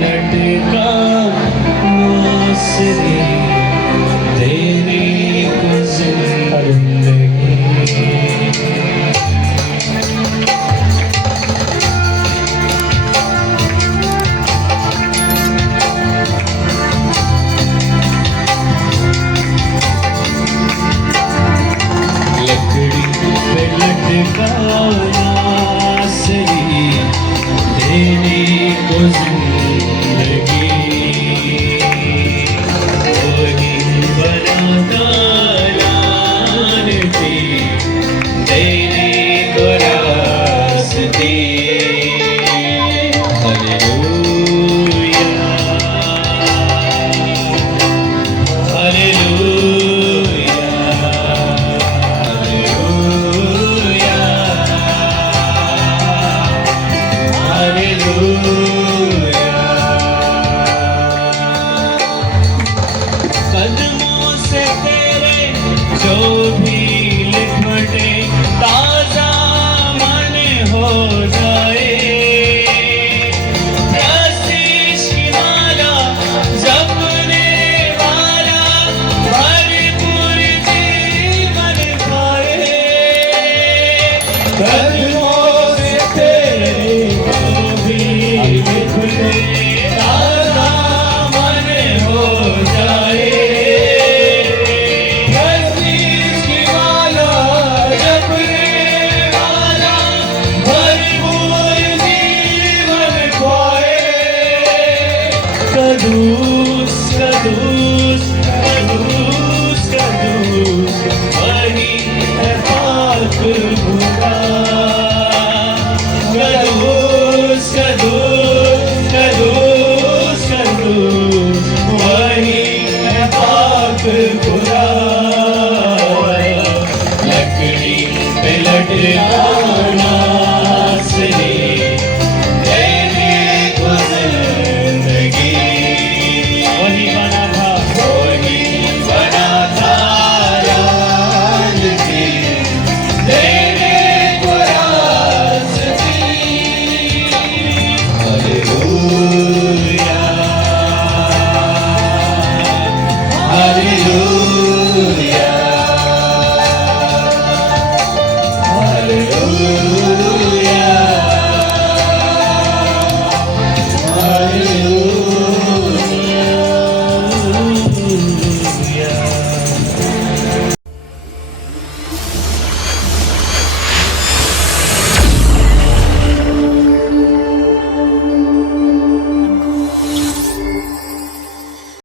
लटका मोसरी देने को जिंदगी। लकड़ी पे लटका मोसरी देने को जिंदगी। वही बनाता लानती देने को रास्ते। Hallelujah hallelujah hallelujah. कदमों से तेरे जो भी लिपटे ताजा मन हो जाए। प्रसीश की माला जपने वाला भरपूर जीवन पाए। कदमों से तेरे जो भी लिपटे ताजा मन हो जाए। प्रसीश की माला जपने वाला भरपूर जीवन पाए। कदूस कदूस कदूस कदूस